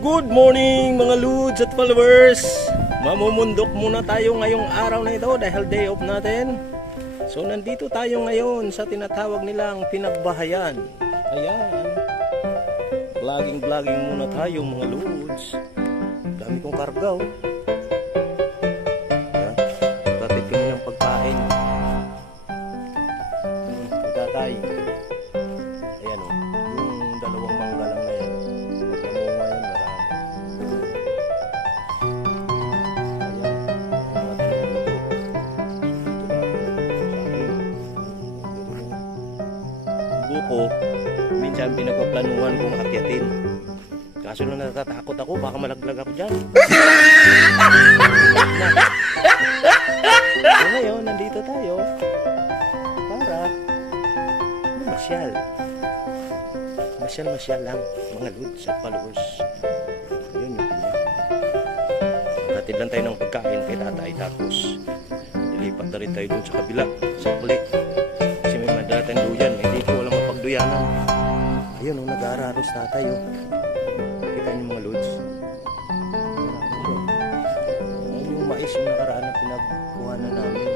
Good morning mga Ludes at followers! Mamumundok muna tayo ngayong araw na ito dahil day off natin. So nandito tayo ngayon sa tinatawag nilang pinagbahayan. Ayan. Vlogging vlogging muna tayo mga Ludes. Dami kong karga oh. Kami ng pagkain. Hmm, buko, minsan pinagpaplanuhan kong akyatin. Kaso lang natatakot ako, baka malaglag ako dyan. so ngayon, nandito tayo para masyal. Masyal-masyal lang, mga lods at followers. Yun yung pinya. Hatid lang tayo ng pagkain kay tatay tapos lilipat na rin tayo dun sa kabila, sa uli. Mapagduyanan. Ayun, oh, nag-aararos tatay. Oh. Kita niyo mga lods. Ayun. Yung mais yung nakaraan na pinagkuha na namin.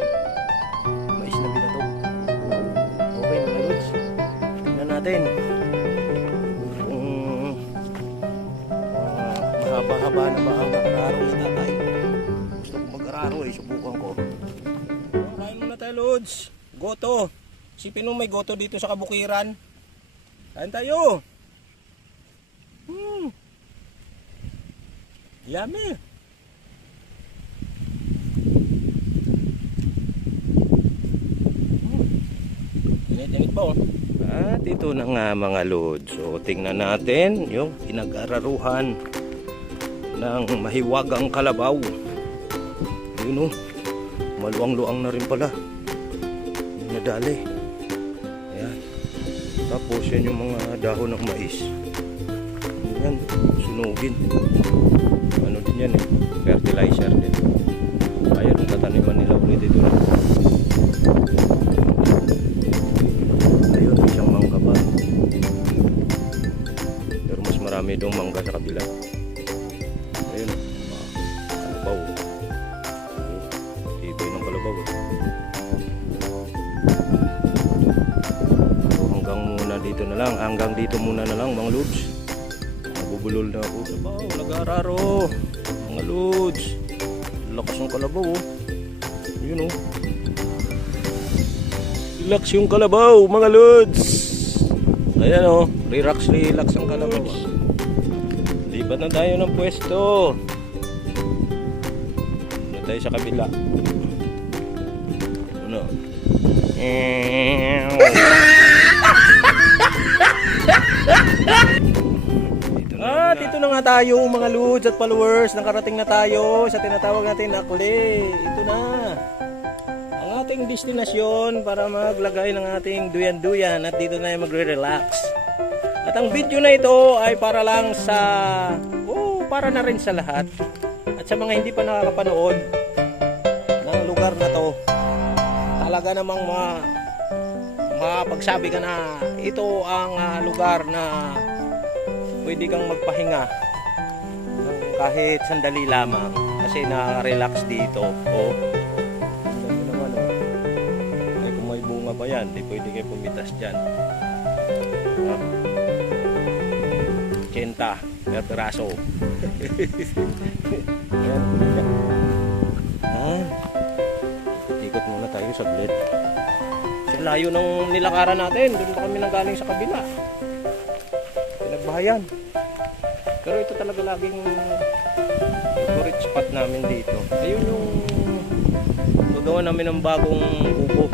Mais na binato. Okay mga lods. Tingnan natin. Kung ah, mahaba-haba na ba ang mag-araro ni tatay. Gusto ko mag-araro eh, subukan ko. Kain muna tayo, Lods. Goto. Sipin mo may goto dito sa kabukiran. Kain tayo. Hmm. Yummy. Hmm. Init-init pa oh. At ito na nga mga lods. So tingnan natin yung pinag-araruhan ng mahiwagang kalabaw. Yun oh. Maluang-luang na rin pala. Yung nadali. Tapos yan yung mga dahon ng mais. Yan. Sunugin. Ano din yan eh. Fertilizer din. Ayan ang tataniman nila ulit dito na. Ayun, isang mangga pa. Pero mas marami doong mangga sa kabila. Ayun, mga kalabaw. Dito na lang. Hanggang dito muna na lang mga lods. Nabubulol na ako. Kalabaw, nag-aararo. Mga lods. Lakas ng kalabaw oh. Yun oh. Relax yung kalabaw, mga lods. Ayan oh, relax, relax ang kalabaw. ah. Lipat na tayo ng pwesto. Ano tayo sa kabila? Ano? Dito na ah, dito na nga tayo mga lods at followers. Nakarating na tayo sa tinatawag natin na Akule. Ito na. Ang ating destinasyon para maglagay ng ating duyan-duyan at dito na magre-relax. At ang video na ito ay para lang sa oh, para na rin sa lahat. At sa mga hindi pa nakakapanood ng lugar na to. Talaga namang ma mapagsabi ka na ito ang ah, lugar na pwede kang magpahinga ng kahit sandali lamang kasi na-relax dito. Oh. Naman oh. Ay kung may bunga pa yan, di pwede kayo pumitas dyan. Ah. Kenta, per peraso. Ayan, layo ng nilakaran natin, doon pa kami nanggaling sa kabila. Pinagbahayan. Pero ito talaga laging favorite spot namin dito. Ayun yung gagawa namin ng bagong kubo.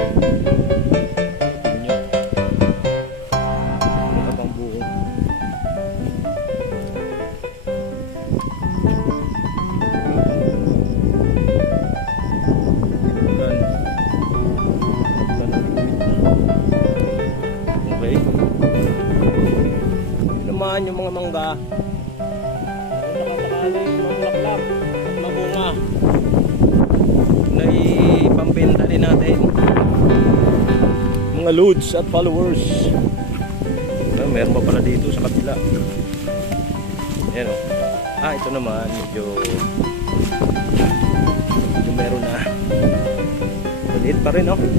Naman yung mga mangga. Sakasakali mamulaklak at mabunga na ipambenta din natin. Mga loads at followers. Ah, meron pa pala dito sa kabila. Ayan o. Ah, ito naman, medyo medyo meron na maliit pa rin, no? Ano,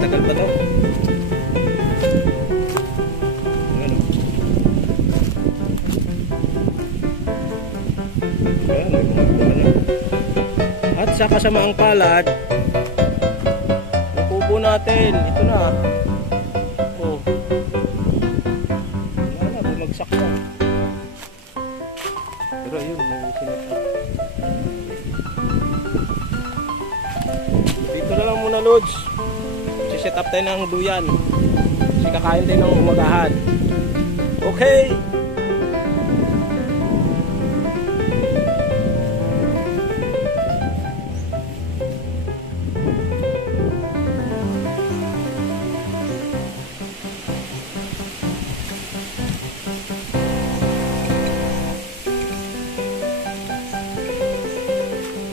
tagal-tagal pa to. Ano? Ayan, may mga bunga na. At sa kasamaang palad, yung kubo natin, ito na. Oh. Wala bumagsak na. Pero yun, may sinatap. Muna, Lods. Siset up tayo ng duyan. Kasi kakain tayo ng umagahan. Okay!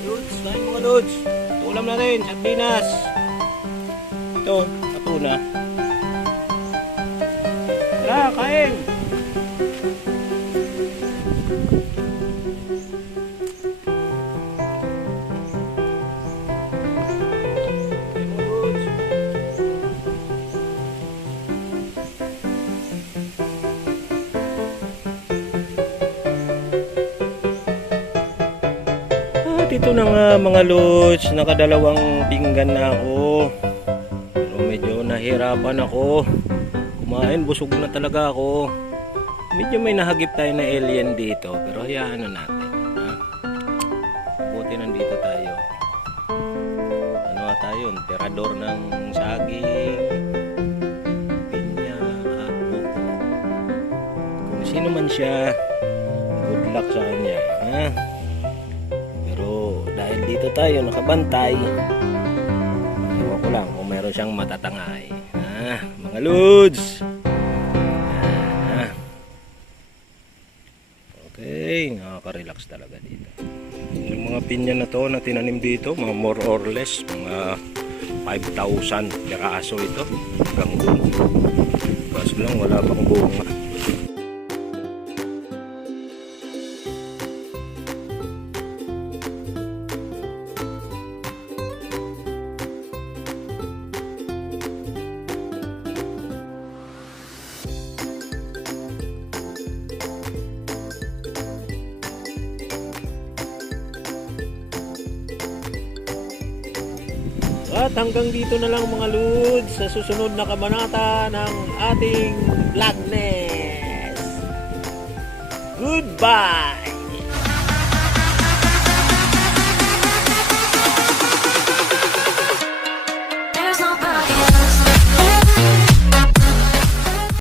Lods, tayo mga Lods. Ito ulam natin, sardinas. Ito, atuna. Tara, kain! Kain mga Lods. At ito na nga mga lods, nakadalawang pinggan na ako. Pero medyo nahirapan ako. Kumain, busog na talaga ako. Medyo may nahagip tayo na alien dito, pero hayaan na natin. Ha? Buti nandito tayo. Ano nga tayo? Emperador ng saging, pinya, at. Kung sino man siya, good luck sa kanya. Ha? Pero dahil dito tayo nakabantay, meron siyang matatangay. Ah, mga lods! Ah. Okay, nakaka-relax talaga dito. Yung mga pinya na to na tinanim dito, mga more or less, mga 5,000 piraso ito. Hanggang doon. Kaso lang wala pang bunga. At hanggang dito na lang mga Lods sa susunod na kabanata ng ating vlogness. Goodbye!